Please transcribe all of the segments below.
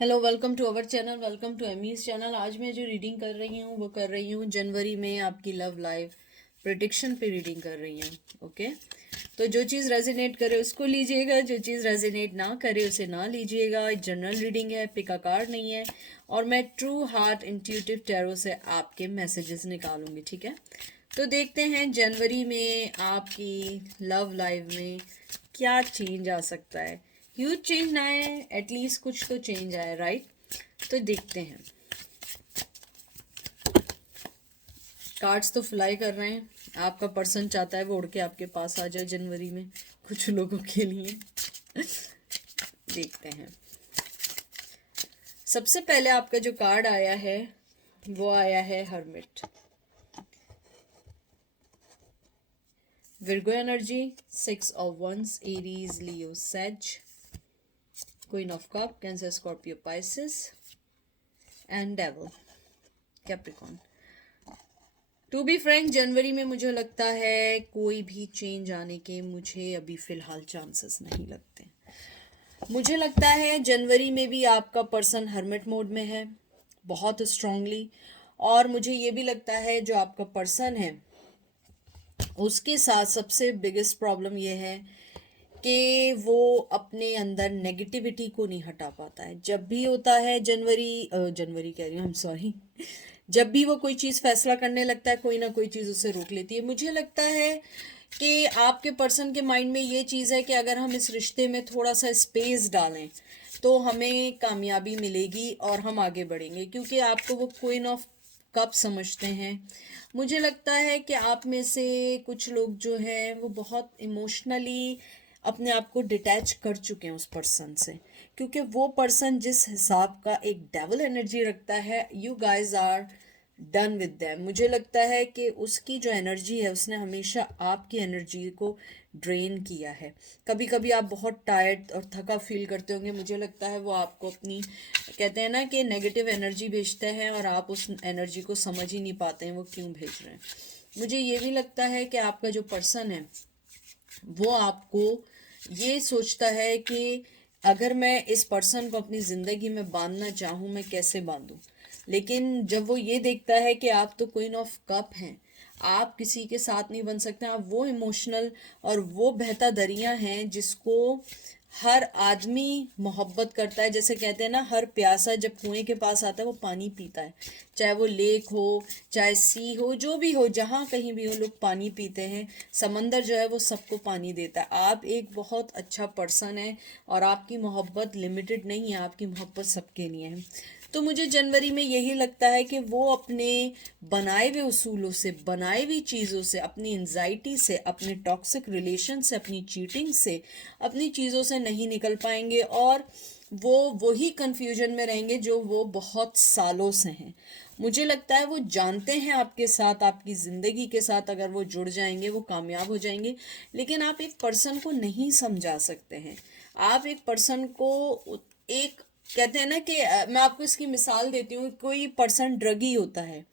Hello, welcome to our channel, welcome to Amy's channel. आज मैं जो रीडिंग कर रही हूँ वो कर रही हूँ जनवरी में आपकी लव लाइफ प्रेडिक्शन पे रीडिंग कर रही हूँ। ओके, तो जो चीज़ रेजिनेट करे उसको लीजिएगा, जो चीज़ रेजिनेट ना करे उसे ना लीजिएगा। जनरल रीडिंग है, पिका कार्ड नहीं है, और मैं ट्रू हार्ट इंट्यूटिव टैरो से आपके मैसेजेस निकालूंगी। ठीक है, तो देखते हैं जनवरी में आपकी लव लाइफ में क्या चेंज आ सकता है। ह्यूज चेंज ना आए, एटलीस्ट कुछ तो चेंज आए, राइट? तो देखते हैं। कार्ड्स तो फ्लाई कर रहे हैं। आपका पर्सन चाहता है वो उड़ के आपके पास आ जाए जनवरी में, कुछ लोगों के लिए। देखते हैं। सबसे पहले आपका जो कार्ड आया है वो आया है hermit. Virgo energy, 6 of Wands, Aries, Leo, sage, queen of cup, Cancer, Scorpio, Pisces and devil, Capricorn. To be frank, जनवरी में मुझे लगता है कोई भी चेंज आने के मुझे अभी फिलहाल चांसेस नहीं लगते। मुझे लगता है जनवरी में भी आपका पर्सन हर्मिट मोड में है बहुत स्ट्रांगली। और मुझे ये भी लगता है जो आपका पर्सन है उसके साथ सबसे बिगेस्ट प्रॉब्लम ये है कि वो अपने अंदर नेगेटिविटी को नहीं हटा पाता है। जब भी होता है जनवरी कह रही हूँ, सॉरी, जब भी वो कोई चीज़ फैसला करने लगता है कोई ना कोई चीज़ उसे रोक लेती है। मुझे लगता है कि आपके पर्सन के माइंड में ये चीज़ है कि अगर हम इस रिश्ते में थोड़ा सा स्पेस डालें तो हमें कामयाबी मिलेगी और हम आगे बढ़ेंगे, क्योंकि आपको वो क्वीन ऑफ कप समझते हैं। मुझे लगता है कि आप में से कुछ लोग जो हैं वो बहुत इमोशनली अपने आप को डिटैच कर चुके हैं उस पर्सन से, क्योंकि वो पर्सन जिस हिसाब का एक डेविल एनर्जी रखता है, you guys are done with them. मुझे लगता है कि उसकी जो एनर्जी है उसने हमेशा आपकी एनर्जी को ड्रेन किया है। कभी कभी आप बहुत टायर्ड और थका फील करते होंगे। मुझे लगता है वो आपको अपनी, कहते हैं ना कि नेगेटिव एनर्जी भेजते हैं और आप उस एनर्जी को समझ ही नहीं पाते हैं वो क्यों भेज रहे हैं। मुझे ये भी लगता है कि आपका जो पर्सन है वो आपको ये सोचता है कि अगर मैं इस पर्सन को अपनी ज़िंदगी में बांधना चाहूँ मैं कैसे बांधूँ। लेकिन जब वो ये देखता है कि आप तो क्वीन ऑफ कप हैं, आप किसी के साथ नहीं बन सकते, आप वो इमोशनल और वो बहता दरिया हैं जिसको हर आदमी मोहब्बत करता है। जैसे कहते हैं ना, हर प्यासा जब कुएं के पास आता है वो पानी पीता है, चाहे वो लेक हो चाहे सी हो, जो भी हो, जहाँ कहीं भी हो लोग पानी पीते हैं। समंदर जो है वो सबको पानी देता है। आप एक बहुत अच्छा पर्सन है और आपकी मोहब्बत लिमिटेड नहीं है, आपकी मोहब्बत सबके लिए है। तो मुझे जनवरी में यही लगता है कि वो अपने बनाए हुए उसूलों से, बनाई हुई चीज़ों से, अपनी एंजाइटी से, अपने टॉक्सिक रिलेशन से, अपनी चीटिंग से, अपनी चीज़ों से नहीं निकल पाएंगे और वो वही कंफ्यूजन में रहेंगे जो वो बहुत सालों से हैं। मुझे लगता है वो जानते हैं आपके साथ, आपकी ज़िंदगी के साथ अगर वो जुड़ जाएंगे वो कामयाब हो जाएंगे। लेकिन आप एक पर्सन को नहीं समझा सकते हैं। आप एक पर्सन को एक, कहते हैं ना कि मैं आपको इसकी मिसाल देती हूँ। कोई पर्सन ड्रगी होता है,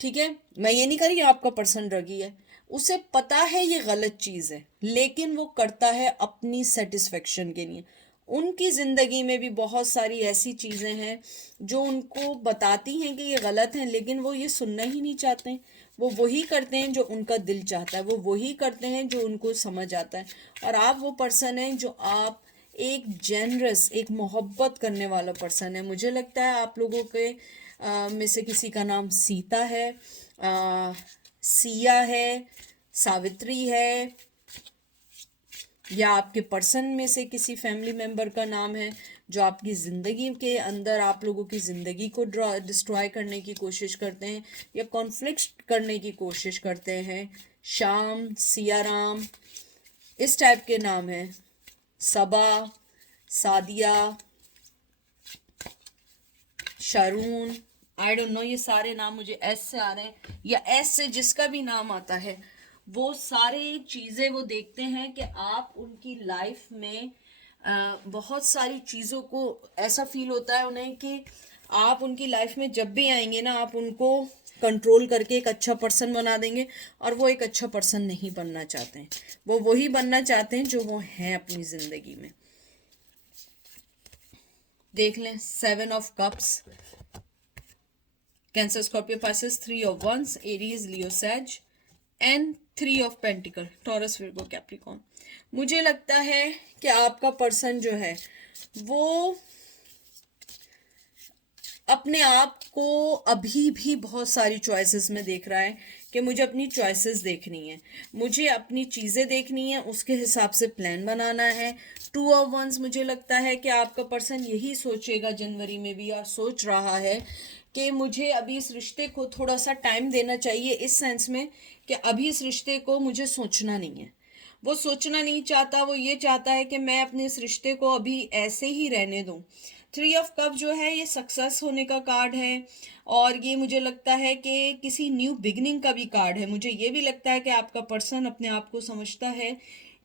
ठीक है, मैं ये नहीं कह रही आपका पर्सन ड्रगी है, उसे पता है ये गलत चीज़ है लेकिन वो करता है अपनी सेटिस्फेक्शन के लिए। उनकी ज़िंदगी में भी बहुत सारी ऐसी चीज़ें हैं जो उनको बताती हैं कि ये गलत है, लेकिन वो ये सुनना ही नहीं चाहते हैं। वो वही करते हैं जो उनका दिल चाहता है, वो वही करते हैं जो उनको समझ आता है। और आप वो पर्सन हैं जो आप एक जेनरस, एक मोहब्बत करने वाला पर्सन है। मुझे लगता है आप लोगों के में से किसी का नाम सीता है, सिया है, सावित्री है, या आपके पर्सन में से किसी फैमिली मेंबर का नाम है जो आपकी ज़िंदगी के अंदर आप लोगों की ज़िंदगी को डिस्ट्रॉय करने की कोशिश करते हैं या कॉन्फ्लिक्ट करने की कोशिश करते हैं। शाम, सियाराम, इस टाइप के नाम हैं। सबा, Sadia, Sharone, I don't know, ये सारे नाम मुझे एस से आ रहे हैं, या एस से जिसका भी नाम आता है वो सारे चीज़ें वो देखते हैं कि आप उनकी लाइफ में बहुत सारी चीज़ों को, ऐसा फील होता है उन्हें कि आप उनकी लाइफ में जब भी आएंगे ना आप उनको कंट्रोल करके एक अच्छा पर्सन बना देंगे, और वो एक अच्छा पर्सन नहीं बनना चाहते हैं। वो वही बनना चाहते हैं जो वो हैं अपनी ज़िंदगी में। देख लें 7 of cups, Cancer Scorpio Pisces, 3 of wands Aries Leo sage and 3 of pentacle Taurus Virgo Capricorn. मुझे लगता है कि आपका पर्सन जो है वो अपने आप को अभी भी बहुत सारी चॉइसेस में देख रहा है कि मुझे अपनी चॉइसेस देखनी है, मुझे अपनी चीज़ें देखनी है, उसके हिसाब से प्लान बनाना है। 2 ऑफ वंस, मुझे लगता है कि आपका पर्सन यही सोचेगा जनवरी में भी, और सोच रहा है कि मुझे अभी इस रिश्ते को थोड़ा सा टाइम देना चाहिए, इस सेंस में कि अभी इस रिश्ते को मुझे सोचना नहीं है। वो सोचना नहीं चाहता, वो ये चाहता है कि मैं अपने इस रिश्ते को अभी ऐसे ही रहने दूं। 3 ऑफ कप जो है ये सक्सेस होने का कार्ड है, और ये मुझे लगता है कि किसी न्यू बिगनिंग का भी कार्ड है। मुझे ये भी लगता है कि आपका पर्सन अपने आप को समझता है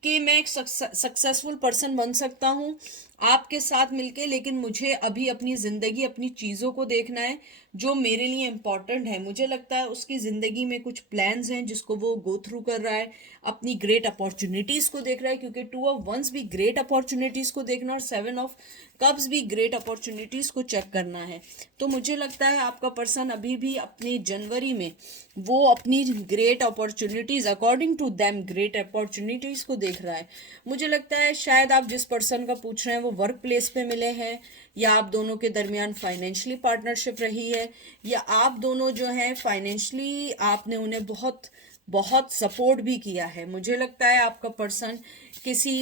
कि मैं एक सक्सेसफुल पर्सन बन सकता हूँ आपके साथ मिलके, लेकिन मुझे अभी अपनी ज़िंदगी, अपनी चीज़ों को देखना है जो मेरे लिए इम्पॉर्टेंट है। मुझे लगता है उसकी ज़िंदगी में कुछ प्लान्स हैं जिसको वो गो थ्रू कर रहा है, अपनी ग्रेट अपॉर्चुनिटीज़ को देख रहा है, क्योंकि 2 ऑफ वंस भी ग्रेट अपॉर्चुनिटीज़ को देखना और 7 ऑफ कब्स भी ग्रेट अपॉर्चुनिटीज़ को चेक करना है। तो मुझे लगता है आपका पर्सन अभी भी अपने जनवरी में वो अपनी great opportunities, according to them great opportunities को देख रहा है। मुझे लगता है शायद आप जिस पर्सन का पूछ रहे हैं वो वर्क प्लेस पे मिले हैं, या आप दोनों के दरमियान फाइनेंशियली पार्टनरशिप रही है, या आप दोनों जो हैं फाइनेंशियली आपने उन्हें बहुत बहुत सपोर्ट भी किया है। मुझे लगता है आपका पर्सन किसी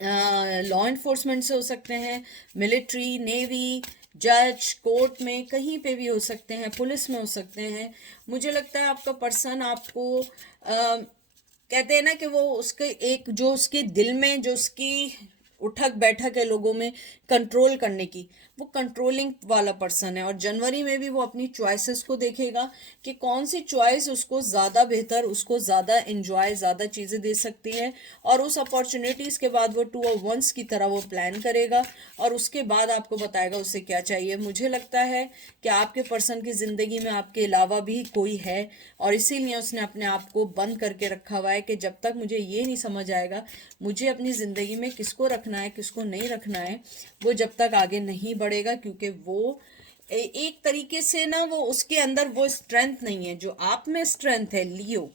लॉ इन्फोर्समेंट से हो सकते हैं, मिलिट्री, नेवी, जज, कोर्ट में, कहीं पे भी हो सकते हैं, पुलिस में हो सकते हैं। मुझे लगता है आपका पर्सन आपको कहते हैं ना कि वो उसके एक जो उसके दिल में जो उसकी उठक बैठक है लोगों में कंट्रोल करने की, वो कंट्रोलिंग वाला पर्सन है। और जनवरी में भी वो अपनी चॉइसेस को देखेगा कि कौन सी चॉइस उसको ज़्यादा बेहतर, उसको ज़्यादा इंजॉय, ज़्यादा चीज़ें दे सकती है, और उस अपॉर्चुनिटीज़ के बाद वो 2 ऑफ वंस की तरह वो प्लान करेगा और उसके बाद आपको बताएगा उसे क्या चाहिए। मुझे लगता है कि आपके पर्सन की ज़िंदगी में आपके अलावा भी कोई है, और इसीलिए उसने अपने आप को बंद करके रखा हुआ है कि जब तक मुझे ये नहीं समझ आएगा मुझे अपनी ज़िंदगी में किसको रखना है, किसको नहीं रखना है, वो जब तक आगे नहीं बढ़ेगा। क्योंकि वो एक तरीके से ना, वो उसके अंदर वो स्ट्रेंथ नहीं है जो आप में स्ट्रेंथ है। लियो,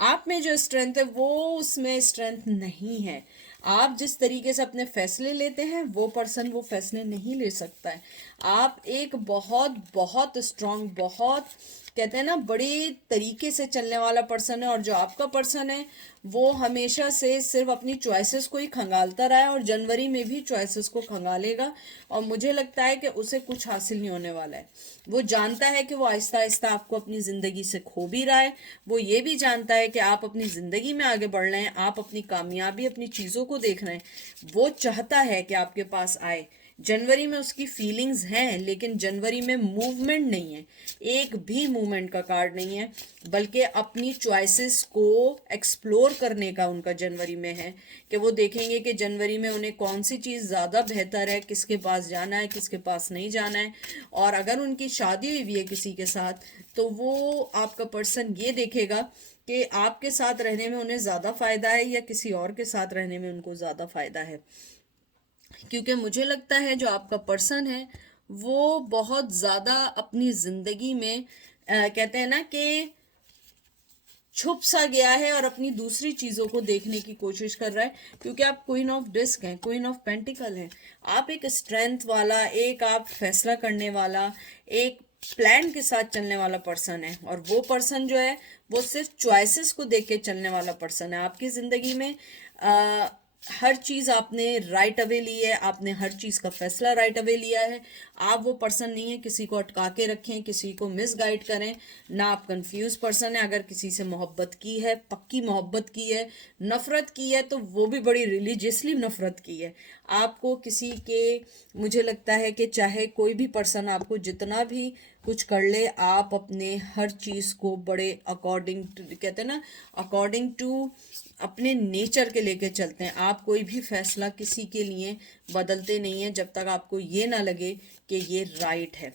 आप में जो स्ट्रेंथ है वो उसमें स्ट्रेंथ नहीं है। आप जिस तरीके से अपने फैसले लेते हैं वो पर्सन वो फैसले नहीं ले सकता है। आप एक बहुत बहुत स्ट्रांग, बहुत कहते हैं ना बड़े तरीके से चलने वाला पर्सन है, और जो आपका पर्सन है वो हमेशा से सिर्फ अपनी चॉइसेस को ही खंगालता रहा है, और जनवरी में भी चॉइसेस को खंगालेगा। और मुझे लगता है कि उसे कुछ हासिल नहीं होने वाला है। वो जानता है कि वो आहिस्ता आहिस्ता आपको अपनी ज़िंदगी से खो भी रहा है। वो ये भी जानता है कि आप अपनी ज़िंदगी में आगे बढ़ रहे हैं, आप अपनी कामयाबी, अपनी चीज़ों को देख रहे हैं। वो चाहता है कि आपके पास आए। जनवरी में उसकी फीलिंग्स हैं, लेकिन जनवरी में मूवमेंट नहीं है, एक भी मूवमेंट का कार्ड नहीं है, बल्कि अपनी चॉइसेस को एक्सप्लोर करने का उनका जनवरी में है कि वो देखेंगे कि जनवरी में उन्हें कौन सी चीज़ ज़्यादा बेहतर है, किसके पास जाना है, किसके पास नहीं जाना है। और अगर उनकी शादी हुई भी है किसी के साथ, तो वो आपका पर्सन ये देखेगा कि आपके साथ रहने में उन्हें ज़्यादा फ़ायदा है या किसी और के साथ रहने में उनको ज़्यादा फ़ायदा है। क्योंकि मुझे लगता है जो आपका पर्सन है वो बहुत ज़्यादा अपनी ज़िंदगी में कहते हैं ना कि छुप सा गया है और अपनी दूसरी चीज़ों को देखने की कोशिश कर रहा है। क्योंकि आप क्वीन ऑफ डिस्क हैं, क्वीन ऑफ पेंटिकल हैं, आप एक स्ट्रेंथ वाला, एक आप फैसला करने वाला, एक प्लान के साथ चलने वाला पर्सन है। और वो पर्सन जो है वो सिर्फ चॉइसेस को देख के चलने वाला पर्सन है। आपकी ज़िंदगी में हर चीज़ आपने राइट अवे ली है, आपने हर चीज़ का फैसला राइट अवे लिया है। आप वो पर्सन नहीं है किसी को अटका के रखें, किसी को मिसगाइड करें। ना आप कंफ्यूज पर्सन है। अगर किसी से मोहब्बत की है, पक्की मोहब्बत की है, नफ़रत की है, तो वो भी बड़ी रिलीजियसली नफ़रत की है। आपको किसी के, मुझे लगता है कि चाहे कोई भी पर्सन आपको जितना भी कुछ कर ले, आप अपने हर चीज़ को बड़े अकॉर्डिंग टू, कहते हैं ना, अकॉर्डिंग टू अपने नेचर के लेके चलते हैं। आप कोई भी फैसला किसी के लिए बदलते नहीं हैं जब तक आपको ये ना लगे कि ये राइट है।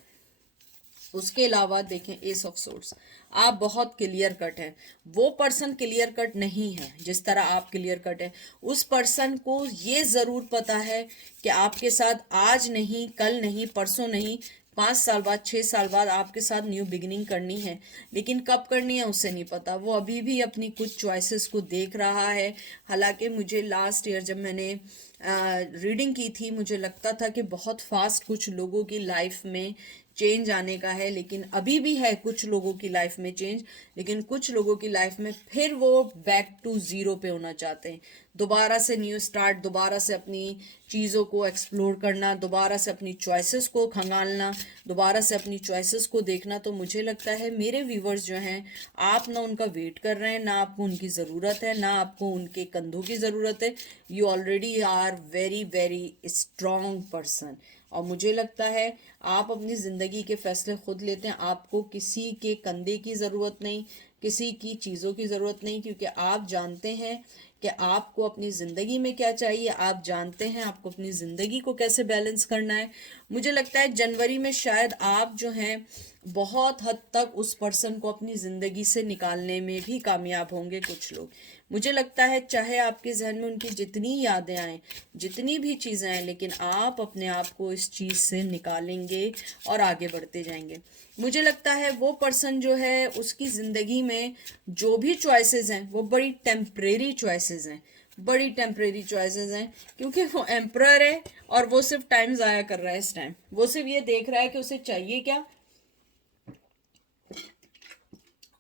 उसके अलावा देखें एस ऑफ सोर्ड्स, आप बहुत क्लियर कट हैं, वो पर्सन क्लियर कट नहीं है जिस तरह आप क्लियर कट है। उस पर्सन को ये ज़रूर पता है कि आपके साथ आज नहीं, कल नहीं, परसों नहीं, 5 साल बाद, 6 साल बाद आपके साथ न्यू बिगिनिंग करनी है, लेकिन कब करनी है उससे नहीं पता। वो अभी भी अपनी कुछ चॉइसेस को देख रहा है। हालांकि मुझे लास्ट ईयर जब मैंने रीडिंग की थी, मुझे लगता था कि बहुत फास्ट कुछ लोगों की लाइफ में चेंज आने का है, लेकिन अभी भी है कुछ लोगों की लाइफ में चेंज, लेकिन कुछ लोगों की लाइफ में फिर वो बैक टू ज़ीरो पे होना चाहते हैं, दोबारा से न्यू स्टार्ट, दोबारा से अपनी चीज़ों को एक्सप्लोर करना, दोबारा से अपनी चॉइसेस को खंगालना, दोबारा से अपनी चॉइसेस को देखना। तो मुझे लगता है मेरे व्यूवर्स जो हैं, आप ना उनका वेट कर रहे हैं, ना आपको उनकी ज़रूरत है, ना आपको उनके कंधों की ज़रूरत है। You already are very very strong person. और मुझे लगता है आप अपनी ज़िंदगी के फैसले खुद लेते हैं, आपको किसी के कंधे की ज़रूरत नहीं, किसी की चीज़ों की ज़रूरत नहीं, क्योंकि आप जानते हैं कि आपको अपनी ज़िंदगी में क्या चाहिए, आप जानते हैं आपको अपनी ज़िंदगी को कैसे बैलेंस करना है। मुझे लगता है जनवरी में शायद आप जो हैं बहुत हद तक उस पर्सन को अपनी ज़िंदगी से निकालने में भी कामयाब होंगे कुछ लोग। मुझे लगता है चाहे आपके जहन में उनकी जितनी यादें आएँ, जितनी भी चीज़ें आएँ, लेकिन आप अपने आप को इस चीज़ से निकालेंगे और आगे बढ़ते जाएंगे। मुझे लगता है वो पर्सन जो है उसकी ज़िंदगी में जो भी चॉइसेस हैं वो बड़ी टेम्परेरी चॉइसेस हैं, बड़ी टेम्परेरी चॉइसेस हैं, क्योंकि वो एम्परर है और वो सिर्फ टाइम ज़ाया कर रहा है। इस टाइम वो सिर्फ ये देख रहा है कि उसे चाहिए क्या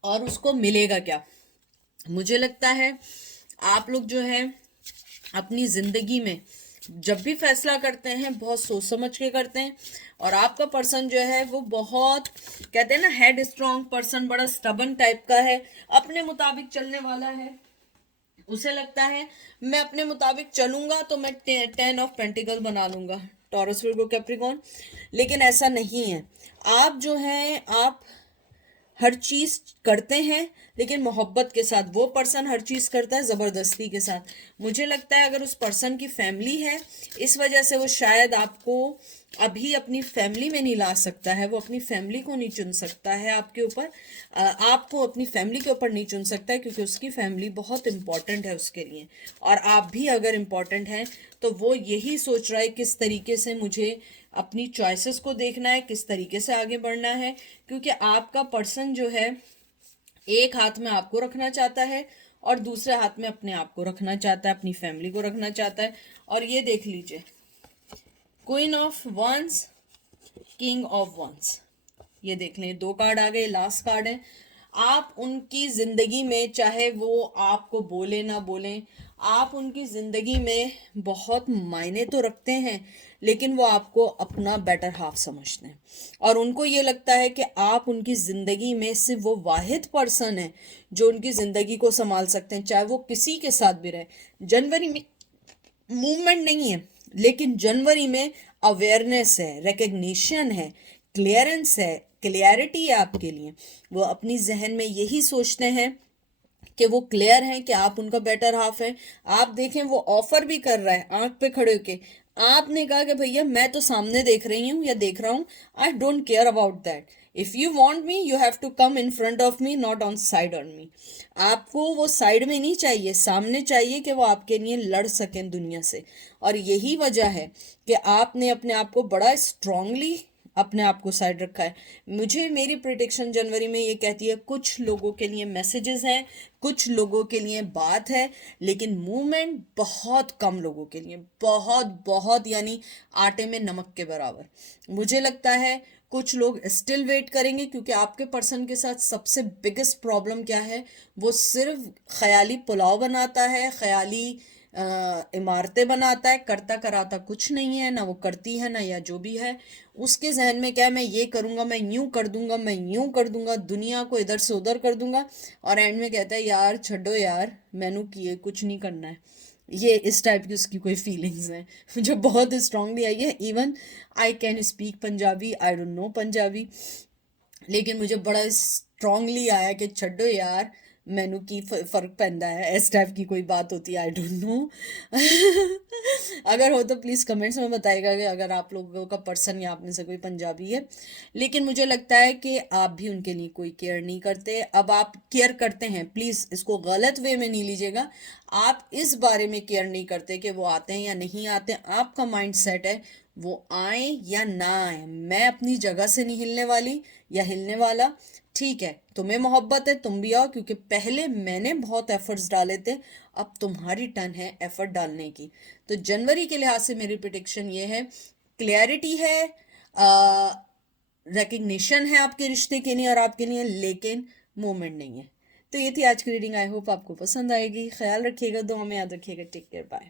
और उसको मिलेगा क्या। मुझे लगता है आप लोग जो है अपनी ज़िंदगी में जब भी फैसला करते हैं बहुत सोच समझ के करते हैं, और आपका पर्सन जो है वो बहुत, कहते हैं ना, हेड स्ट्रॉन्ग पर्सन, बड़ा स्टबन टाइप का है, अपने मुताबिक चलने वाला है। उसे लगता है मैं अपने मुताबिक चलूंगा तो मैं 10 ऑफ पेंटिकल बना लूंगा, टॉरस विर्गो कैप्रिकॉर्न। लेकिन ऐसा नहीं है। आप जो हैं आप हर चीज करते हैं लेकिन मोहब्बत के साथ, वो पर्सन हर चीज करता है जबरदस्ती के साथ। मुझे लगता है अगर उस पर्सन की फैमिली है, इस वजह से वो शायद आपको अभी अपनी फैमिली में नहीं ला सकता है, वो अपनी फैमिली को नहीं चुन सकता है आपके ऊपर, आपको अपनी फैमिली के ऊपर नहीं चुन सकता है, क्योंकि उसकी फैमिली बहुत इंपॉर्टेंट है उसके लिए। और आप भी अगर इम्पॉर्टेंट हैं तो वो यही सोच रहा है किस तरीके से मुझे अपनी चॉइसेस को देखना है, किस तरीके से आगे बढ़ना है। क्योंकि आपका पर्सन जो है एक हाथ में आपको रखना चाहता है और दूसरे हाथ में अपने आप को रखना चाहता है, अपनी फैमिली को रखना चाहता है। और ये देख लीजिए, queen of wands, king of wands, ये देख लें, 2 कार्ड आ गए, लास्ट कार्ड है। आप उनकी जिंदगी में, चाहे वो आपको बोले ना बोले, आप उनकी जिंदगी में बहुत मायने तो रखते हैं, लेकिन वो आपको अपना बेटर हाफ समझते हैं। और उनको ये लगता है कि आप उनकी जिंदगी में सिर्फ वो वाहिद पर्सन है जो उनकी जिंदगी को संभाल सकते हैं, चाहे वो किसी के साथ भी रहे। जनवरी में मूवमेंट नहीं है, लेकिन जनवरी में अवेयरनेस है, रिकग्निशन है, क्लियरेंस है, क्लियरिटी है आपके लिए। वो अपनी जहन में यही सोचते हैं कि वो क्लियर हैं कि आप उनका बेटर हाफ है। आप देखें वो ऑफर भी कर रहा है आंख पे खड़े होके। आपने कहा कि भैया मैं तो सामने देख रही हूँ या देख रहा हूँ, I don't care about that, if you want me you have to come in front of me, not on side on me. आपको वो साइड में नहीं चाहिए, सामने चाहिए कि वो आपके लिए लड़ सकें दुनिया से। और यही वजह है कि आपने अपने आप को बड़ा स्ट्रांगली अपने आप को साइड रखा है। मुझे मेरी प्रिडिक्शन जनवरी में ये कहती है कुछ लोगों के लिए मैसेजेस हैं, कुछ लोगों के लिए बात है, लेकिन मूवमेंट बहुत कम लोगों के लिए, बहुत बहुत, यानी आटे में नमक के बराबर। मुझे लगता है कुछ लोग स्टिल वेट करेंगे, क्योंकि आपके पर्सन के साथ सबसे बिगेस्ट प्रॉब्लम क्या है, वो सिर्फ ख्याली पुलाव बनाता है, ख्याली इमारतें बनाता है, करता कराता कुछ नहीं है, ना वो करती है ना या जो भी है उसके जहन में क्या है, मैं ये करूँगा, मैं यूं कर दूंगा, मैं यूं कर दूंगा, दुनिया को इधर से उधर कर दूंगा, और एंड में कहता है यार छड्डो यार, मैनू किए कुछ नहीं करना है। ये इस टाइप की उसकी कोई फीलिंग्स हैं जो बहुत स्ट्रांगली आई है। Even I can speak Punjabi, I don't know Punjabi, लेकिन मुझे बड़ा स्ट्रांगली आया कि छड्डो यार, मैनू की फर्क पैंदा है, इस टाइप की कोई बात होती है, आई डोंट नो। अगर हो तो प्लीज़ कमेंट्स में बताइएगा कि अगर आप लोगों का पर्सन या आप में से कोई पंजाबी है। लेकिन मुझे लगता है कि आप भी उनके लिए कोई केयर नहीं करते। अब आप केयर करते हैं, प्लीज़ इसको गलत वे में नहीं लीजिएगा। आप इस बारे में केयर नहीं करते कि वो आते हैं या नहीं आते। आपका माइंड सेट है वो आए या ना आए, मैं अपनी जगह से नहीं हिलने वाली या हिलने वाला। ठीक है, तुम्हें मोहब्बत है, तुम भी आओ, क्योंकि पहले मैंने बहुत एफर्ट्स डाले थे, अब तुम्हारी टर्न है एफर्ट डालने की। तो जनवरी के लिहाज से मेरी प्रिडिक्शन ये है, क्लैरिटी है, रिकग्निशन है आपके रिश्ते के लिए और आपके लिए, लेकिन मूवमेंट नहीं है। तो ये थी आज की रीडिंग। आई होप आपको पसंद आएगी। ख्याल रखिएगा, दुआ में याद रखिएगा। Take care, bye.